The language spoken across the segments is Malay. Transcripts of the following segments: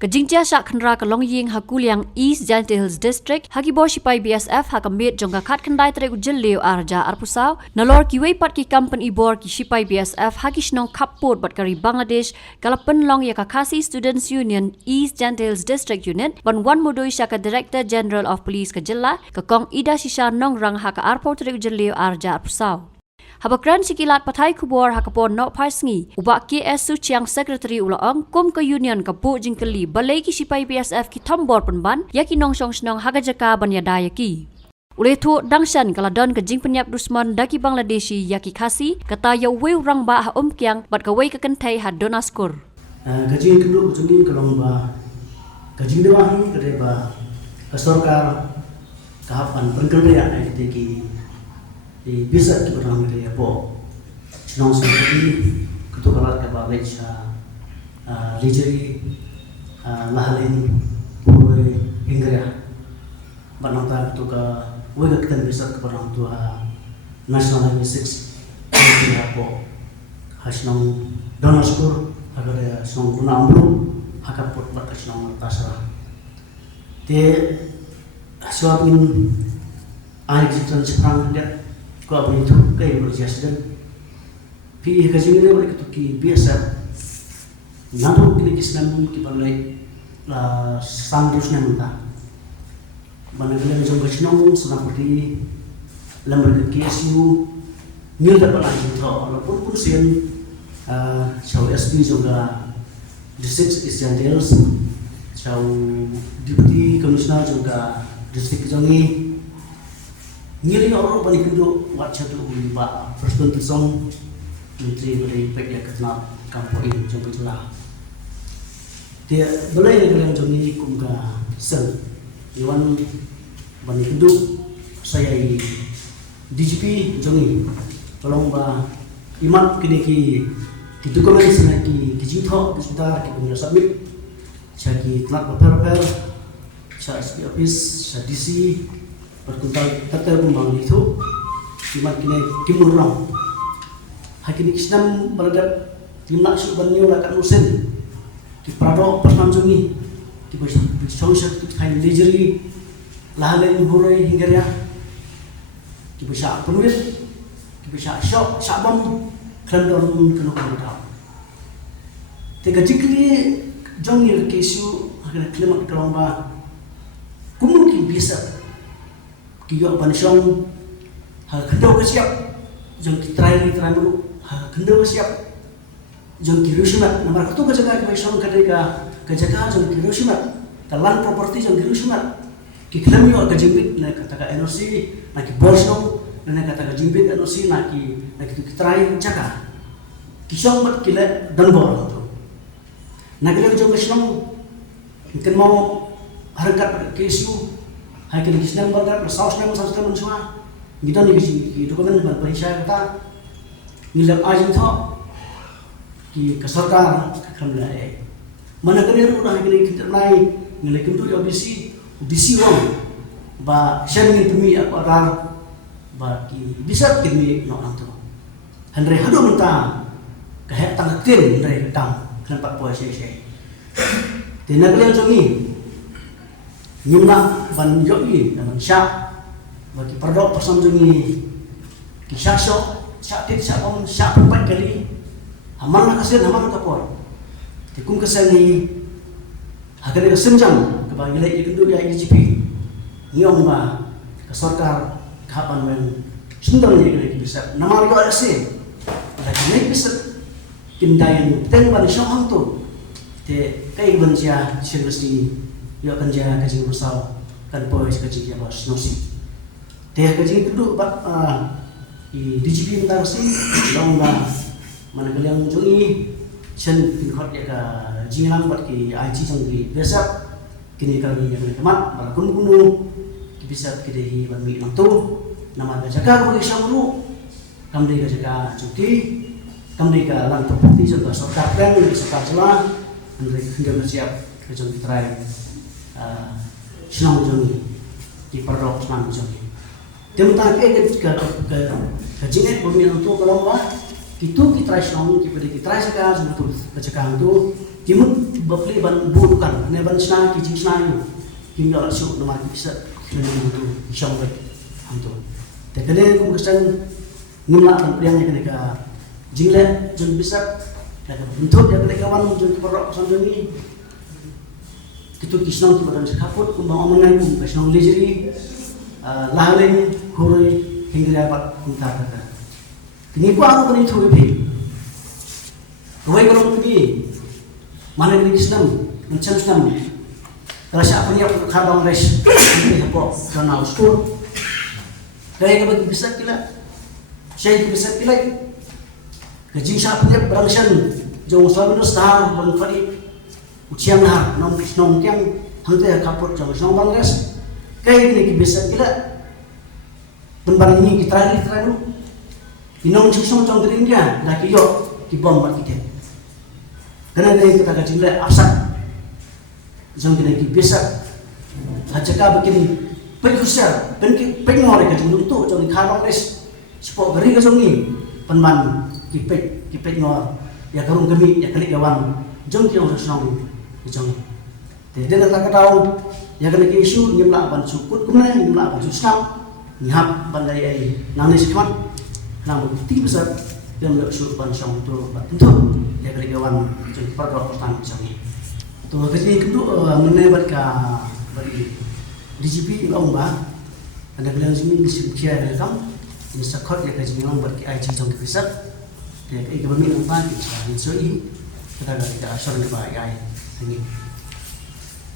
Kajingtia syak khandra kalong ying hakuliang East Gentle Hills District hakibo sipai BSF hakamit jongga khat khandai tere ujil leo arja arpusau nalor kiwei pat ki company bor ki sipai BSF hakishnong kapot bat kari Bangladesh kalapen long ya kakasi Students Union East Gentle Hills District Unit wan modoi syaka Director General of Police ka jilla ka kong ida sisa nong rang haka arpo tere ujil leo arja arpusau. Habakran sikilat patai kubor hakapon no parsngi ubak KS Suchiang Secretary Ulaong kum ke union kapu jingkeli balai ki sipai BSF ki tombor penban yaki nong snong hagajaka banyadaya ki. Oleh tu dangshan kaladon ke jing penyap dusman daki Bangladeshi yaki khasi kata ya weu rang ba ha kyang bat kawai ke kentai ha donaskur. Gajing kedua kucing kalong ba gajing dewa ni kedai ba sorkar kahapan pengkerja ai ki di bisa kita orang milih apa, senang sekali ketukaran kebaik lijeri lahalin purwe Inggris, banyak ketuka wega kita bisa kepada orang tua National Highway 6 milih apa, hasilnya donaskur agar senang guna ambil hakap pot bat senang tasra, te suapin air jitan sekarang dia ko abang itu kay berjasa pi kasi ni boleh ketuki biasa nampun kini kisnam kibalai la sandrusnya mentah mana kalian jom bersenang senang pergi lamar ke KSU nil dapat lanjut tau walaupun pun sian caw SB juga district East Gentle Hills caw deputy commissioner juga district Jongi ngiling orang paling kedua wajah tu pak Presiden Tersong Menteri Beri Pek Ketna Kampung ini jom itulah dia boleh yang jom ni kumga sen Iwan paling kedua saya DGP jom ni tolong ba imat kini ki dokumen sana ki digital sebentar ki punya submit jadi telah paper saya SP office saya DC berkuntal kata pembang itu cuma kini kimurang hakini kisnam berada timnak subanyo lakat musen ki prado persmanjungi ki bisa kain lijeri lahalen hurai hingga ya ki bisa penulis ki bisa shop sabam kandon kena kandang tega jikli jongir kesu hakina klimat kalamba kumungkin bisa kiyo panisong kendau ke siap jong kitrai dulu kendau ke siap jong kirusumat nomor satu kejaga panisong kadega kejaga jong kirusumat talan properti jong kirusumat kiklam yo kejimbit na kata NOC na ki borsong na kata kejimbit NOC na ki kitrai jaga kisong mat kila danbor to na kila jong kisong mungkin mau harkat KSU hai kini kisnang balda saus nama semua kita ni kisi dokumen ban perisai kata nilai ajin tho ki kesarkar kamla mana kene ru dah kini kita nai nilai kentu OBC wong ba sharing tumi aku arar ba ki bisa kini no anto andre hado menta kahek tang tin andre tang kenapa puasa saya tenak kalian songi nyumna ban yogi dan syak bagi perdok persamjungi kisah syak tit syak om syak empat kali haman nak kasen haman nak kapor tikum kesani agar dia senjang kebagian itu dulu ya IGP ngiong ba ke sorkar kapan men sundang ni kena bisa nama rio ase lagi naik bisa kindayan tengban syong tu te kai bansia seriously yo kerja kaji bersau kan polis kaji dia bos nosi teh kaji duduk bat di DGP bentar sih dong ba mana kalian jungi sen pinhot ya ka jingang bat ki IT jang di besok kini kali yang temat balakun kuno bisa kidehi bami nang tu nama jaga boleh syamru kamdi jaga cuti kamdi ka lan properti contoh sorkar plan di sorkar celah andre hingga bersiap kejong try senang joni di perdok senang joni. Tentang ke jinget bumi untuk kalau Kitu kita isong kita sekarang sebetulnya kecekang tu kimut bapli ban bukan ne ban sna ki sna yu kim ya su no ma bisa ne tu isong ba antu te kene ku kesan nula kan yang kene ka jingle jun bisa kada bentuk ya kene kawan jun perok sandoni kitu kisnong ti badan sekaput kumbang omongan ku kisnong lejeri laling hurui hingga dapat kita kata ini pun aku kena cuci pi kawai kalau pergi mana ni Islam macam Islam rasa apa ni aku khabang res ini apa karena usul kaya ka bisa kila saya bisa kila kaji siapa ni berangsan jauh selama sahar bang fadi ucian har nom tiang hangte kapur jauh selama banglas kaya ni bisa kila ini kita lagi terlalu inong susung trong dari India lagi yo kibom mat kita karena dari kita kaji le asap jong kita bisa aja ka bikin pekusar pengor ka jong tu jong khabang res sport gari ka jong ni penman kipek ngor ya karung kami ya kali gawang jong kiong susung jong te den ka tahu ya kali isu nyemla ban sukut kumna nyemla ban susam nyap bandai ai nang sikmat nang bukti besar dia melihat suruh bansong itu tentu dia kali kawan jadi perkara pertama misalnya tu kerja itu menebat ke bagi DGP lomba ada bilang sini disebutnya rekam ini sakot dia kerja bilang bagi IT jong kisah dia ke kami lomba kita insoi kita ada asal ke bagi AI ini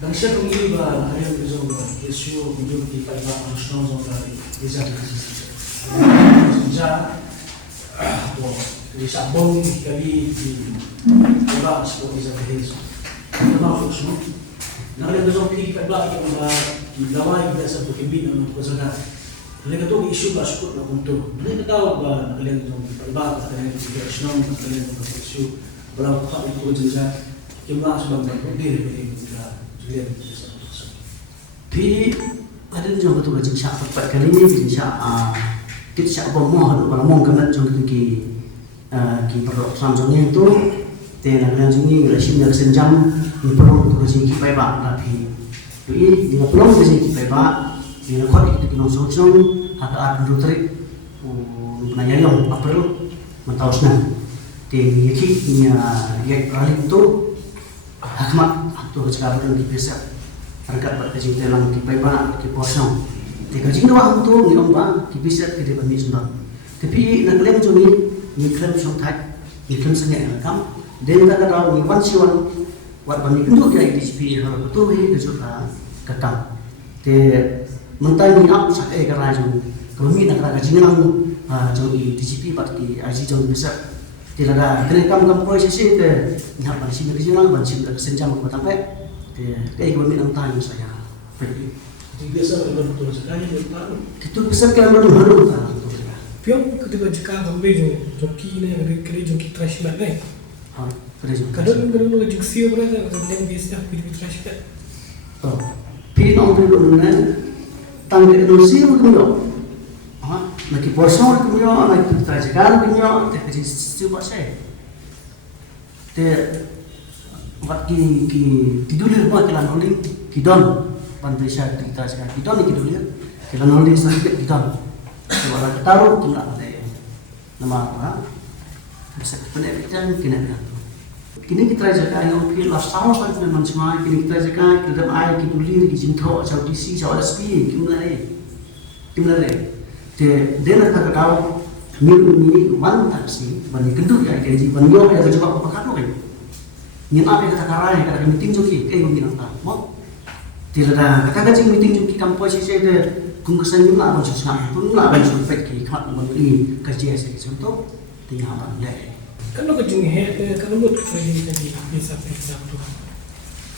dan saya mengirim hari yang besok isu hidup di Palembang nasional dari desa sejak di Sabong kali di Palembang sebuah desa desa termasuk semua. Nah yang besok di Palembang kita di Lawai kita satu kembali untuk kesana. Mereka tu isu basukut nak untuk mereka tahu bahawa kalian tu di Palembang kalian di nasional kalian tu isu berapa kali itu jelas kembali sebab berdiri mereka Pi ada jong betul betul syak tepat kali ni syak kita syak bomoh kalau mau kena jong ki perlu samsungnya itu tena kalian sini resim yang senjam ni perlu tu kasi ki pai ba tapi ini dia perlu kasi ki pai ba ni nak kita kena sosong ada dulu trik penayang apa perlu mentau senang tena ki ni ya kali itu hakmat tu sekarang di desa angkat berkecil dalam kipai banyak kiposong jika jingga waktu tu ni orang ki bisa kita bani sunnah tapi nak lem tu ni klaim songtai ni klaim sengit kam dan tak ada ni wan siwan wat bani kenduk dia DCP hal betul he kejuta kakam te mentai ni ap sak kerana tu kami nak ada jingga jauh DCP pat ki aji jauh besar tidak ada kena prosesi itu nak bansi berjalan bansi bersenjam ke batang kayak kami nak tanya saya biasa betul sekali itu besar kan baru pion ketika jika kami joki ni kerja joki trash mat ni kadang joki siapa berada dalam biasa kerja trash mat pi nak beri mana tangga Indonesia tu lagi posong tu punya, lagi trajekan punya, tapi jadi cuba saya. Buat tidur buat kilan holding, kidon, bantu saya kita sekarang kidon ni kidulir, kilan holding sedikit kidon. Kalau ketaruh tu nak ada nama apa? Bisa penerbitkan kena. Kini kita trajekan yang kini last tahun sampai memang semua kini kita trajekan kita air kidulir, kijinto, jauh DC, jauh SP, kimana dia nak tak tahu ni wan taksi bani kenduk ya gaji bani yo ya coba apa kan kan ni apa kata karai kata meeting joki mungkin apa mau tidak ada kata gaji meeting joki kampus saya ada kungkusan ni lah macam sana pun lah macam pergi kat bani kerja saya contoh tinggal balik kalau kerja ni kalau buat kerja tadi bisa tu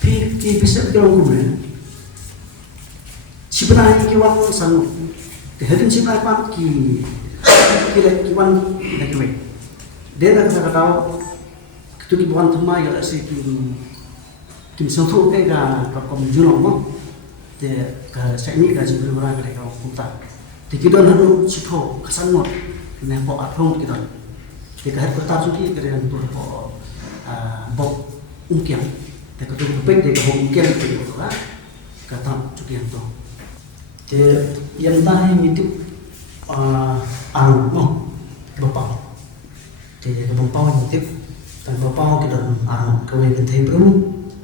pergi bisa kalau guna sebenarnya kiwan sanggup Hadin si Pak ki kira kiwan kita kiwe. Dia nak tahu tu di bukan tema ya si kim sentuh ke ga kom julong mo. Dia ka seni ga jibril orang ke ka kunta. Di kidon hanu sitho kasan mo ne po athong kidon. Te kahit ko tajo ki kare ang po bok ungkyang. Te ko tu pek te ko ungkyang te ko ka kata cukian to. Te yang tahi mitip mo bapau. Te ko bapau mitip tan bapau ki dan kawai kan te bru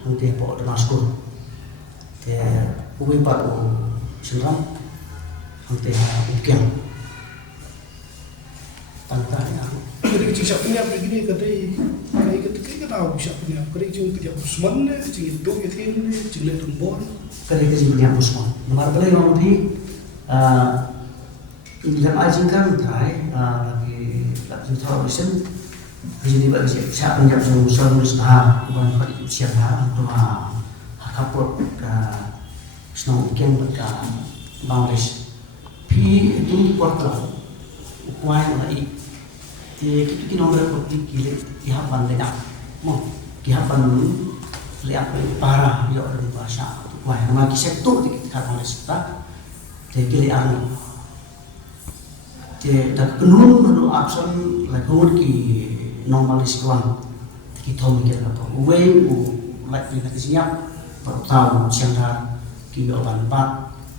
hang te po Damaskus. Te uwi pa ko siram hang te ungkyang. Tantang Kadang cing siap punya begini kadang tahu siap punya kadang cing tidak Usman ne cing itu yakin ne cing le tumbon Kadang kita punya Usman. Nomor kali orang di dalam ajin kan try lagi tahu listen. Jadi bagi siapa yang jauh usaha usaha bukan pada siapa untuk hakapot ke snow ikan ke Bangladesh. Pi itu kuartal ukuran lagi. Kita nomor kopi kile kihapan ledak, mo kihapan leak parah yo dari bahasa. Wah, nama kisah tu di kata Malaysia, kile anu, dak penun dulu absen lagu ki normalis kuan, kita mikir apa, uwe lagi kita siap, pertama siang ki yo ban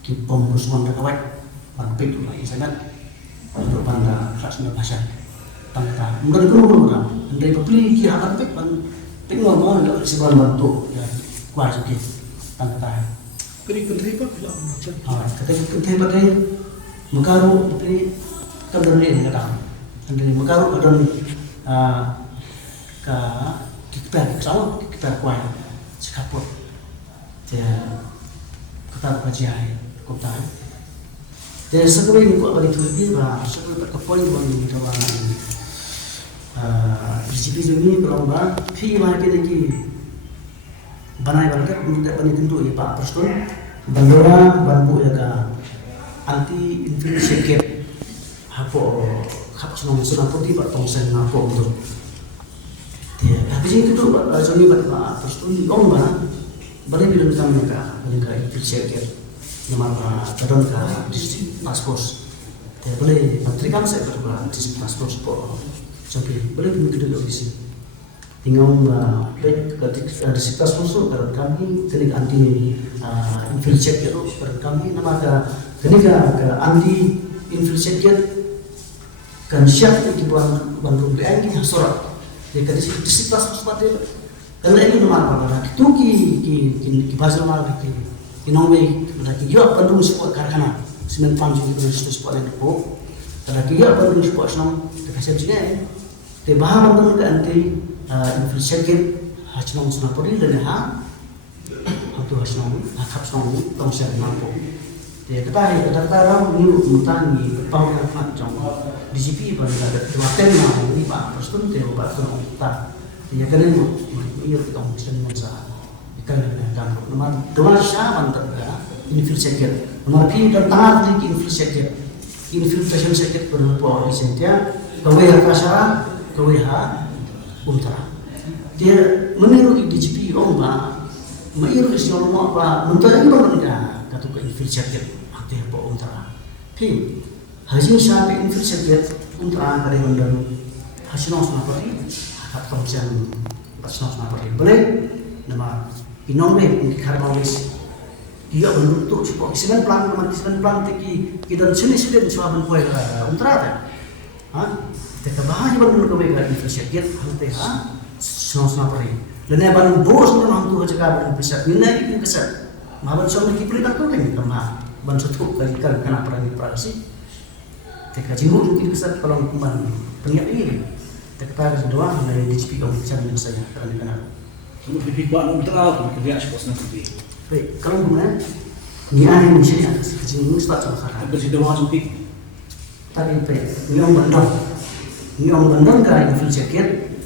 ki pom rusman dak awet, ban pek lagi sangat, untuk banda kelas bahasa. Tangka, mungkin kau orang, dari pembeli kia akan pek, tengok mana dah sebuah bantu, ya, kuat sikit, tangka. kadang kadang apa bilang macam Kata pakai mekaru pembeli kan dari ni kata, dari mekaru ada kita sama kita kuat, sekaput, dia kata kajian, kota. Jadi sebelum ini buat bagi tulis bah, sebelum berkepoi bagi kawan. Resipi ini berubah. Fi mana kita ki banai banget, minta bani tentu ya Pak Preston. Bandora banbu ya ka anti infeksi ke hapo senang putih Pak Tongsen hapo untuk. Habis itu tu Joni Pak Preston lomba. Bani bilang kami ka infeksi ke nama kadang ka district task force. Boleh menteri kami saya berbuat district task force po. Sampai boleh pun kita duduk di sini. Tinggal baik ketika di sekitar sponsor karena kami ketika anti infeksi itu karena kami nama ketika anti infeksi kan siap di bulan BN kita surat. Jadi di sekitar sponsor itu karena ini nama apa? Itu ki bahasa mana ki nomor kita juga perlu sebuah karena semen panjang itu sebuah itu. Karena kita perlu sebuah senang terkasih juga. Te bahan bantu ke anti infeksi hacnong senapori dan atau hacnong hakapnong tongsen mampu. Te kata orang ni mutangi power fund jong DGP pada dua tema ini Pak Preston te Pak Tong ta. Te kenen iyo tong sen mensa. Ikan dan nomor dua syaman terga infeksi. Nomor tiga tengah di infiltration sekit berapa isentia kawai kasara kawaiha ultra. Dia meniru DGP lomba, meniru isi lomba apa? Menteri baru dah kata ke infiltrated, hati apa ultra. Tapi hasil sampai infiltrated ultra dari mendalam hasil langsung apa ni? Hak komisian hasil langsung apa ni? Boleh nama inombe untuk karbonis. Dia bentuk supaya semen plan teki kita sini sudah mencoba buat ultra dah. Kita bahas baru mereka infeksi hantar semua perih. Lainnya baru bos ni mampu jaga baru bisa. Minat itu bisa. Mahan semua kita tak tahu lagi kemana. Baru satu kali kena perang operasi. Kita jemput kita bisa kalau kemana penyak ini. Kita tahu doa dari DCP kalau bisa saya kerana. Kamu pergi buat ultra atau kerja sport nanti. Baik, kalau kemana? Ni ada misalnya kecil start sama saya. Bersih doa nanti. Tadi baik, ni orang bandang kan infeksi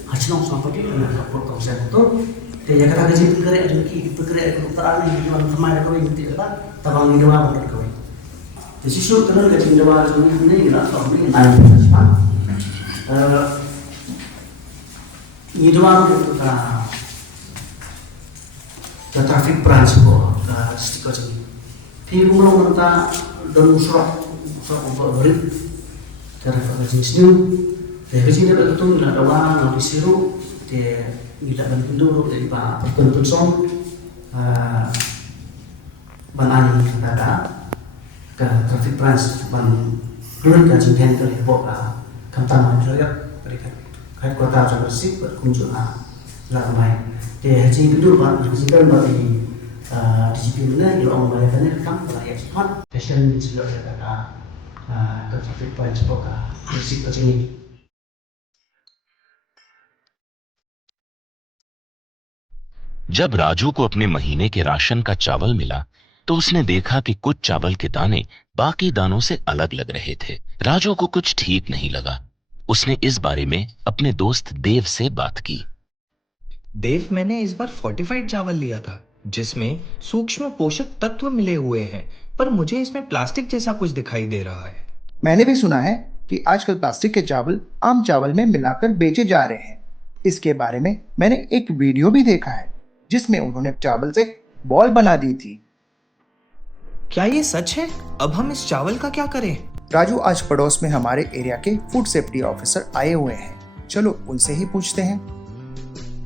hacnong sampai di mana kapur kau saya tu. Dia kata kerja pekerja lagi pekerja kedokteran ni orang ramai kau ini tidak tabang ni doa benar kau. Jadi so kalau kerja doa ni nak tahu ni naik cepat. Ni doa itu ke traffic branch ko ke stiker ni. Puis umur kita dan musrah untuk beri. Cara kerja sini Te kasi dia betul nak dawa nak disiru te kita ban kundu dari pa pertun som ban ani kata ke traffic branch ban dulu ka jinghen ke lepo ka kamtama juga mereka kai kota juga sih berkunjung lah mai te jing kundu ban jingkan ban di disiplin ni orang mereka ni kam lah ya cepat fashion juga kata ke traffic branch poka bersih ke sini. जब राजू को अपने महीने के राशन का चावल मिला तो उसने देखा कि कुछ चावल के दाने बाकी दानों से अलग लग रहे थे। राजू को कुछ ठीक नहीं लगा। उसने इस बारे में अपने दोस्त देव से बात की। देव, मैंने इस बार फोर्टिफाइड चावल लिया था जिसमें सूक्ष्म पोषक तत्व मिले हुए हैं, पर मुझे इसमें प्लास्टिक जैसा कुछ दिखाई दे रहा है। मैंने भी सुना है कि आजकल प्लास्टिक के चावल आम चावल में मिलाकर बेचे जा रहे हैं। इसके बारे में मैंने एक वीडियो भी देखा है जिसमें उन्होंने चावल से बॉल बना दी थी। क्या ये सच है? अब हम इस चावल का क्या करें? राजू, आज पड़ोस में हमारे एरिया के फूड सेफ्टी ऑफिसर आए हुए हैं, चलो उनसे ही पूछते हैं।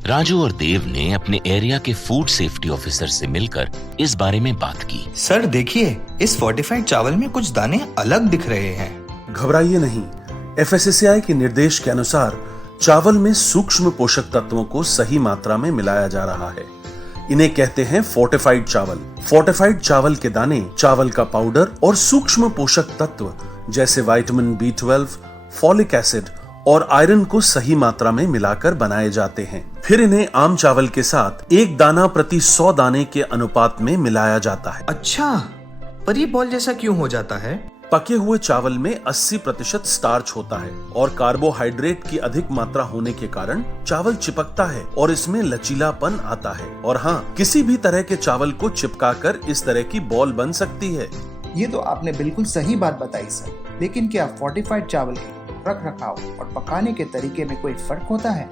राजू और देव ने अपने एरिया के फूड सेफ्टी ऑफिसर से मिलकर इस बारे में बात की। सर देखिए, इस फोर्टिफाइड चावल में कुछ दाने अलग दिख रहे हैं। घबराइए नहीं, FSSAI के निर्देश के अनुसार चावल में सूक्ष्म पोषक तत्वों को सही मात्रा में मिलाया जा रहा है। इन्हें कहते हैं फोर्टिफाइड चावल। फोर्टिफाइड चावल के दाने चावल का पाउडर और सूक्ष्म पोषक तत्व जैसे विटामिन B12, फॉलिक एसिड और आयरन को सही मात्रा में मिलाकर बनाए जाते हैं। फिर इन्हें आम चावल के साथ 1 दाना प्रति 100 दाने के अनुपात में मिलाया जाता है। अच्छा, पर ये बॉल जैसा क्यों हो जाता है? पके हुए चावल में 80% स्टार्च होता है और कार्बोहाइड्रेट की अधिक मात्रा होने के कारण चावल चिपकता है और इसमें लचीलापन आता है। और हाँ, किसी भी तरह के चावल को चिपकाकर इस तरह की बॉल बन सकती है। ये तो आपने बिल्कुल सही बात बताई सर, लेकिन क्या फोर्टिफाइड चावल के रख रखाव और पकाने के तरीके में कोई फर्क होता है?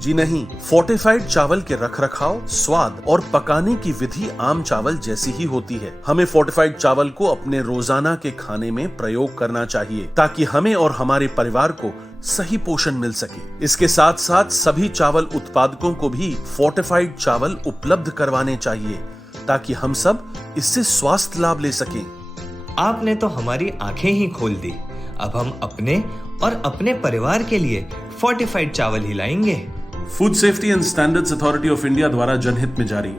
जी नहीं, फोर्टिफाइड चावल के रखरखाव, स्वाद और पकाने की विधि आम चावल जैसी ही होती है। हमें फोर्टिफाइड चावल को अपने रोजाना के खाने में प्रयोग करना चाहिए ताकि हमें और हमारे परिवार को सही पोषण मिल सके। इसके साथ साथ सभी चावल उत्पादकों को भी फोर्टिफाइड चावल उपलब्ध करवाने चाहिए ताकि हम सब इससे स्वास्थ्य लाभ ले सकें। आपने तो हमारी आंखें ही खोल दी। अब हम अपने और अपने परिवार के लिए फोर्टिफाइड चावल ही लाएंगे। Food safety and standards authority of India द्वारा जनहित में जारी।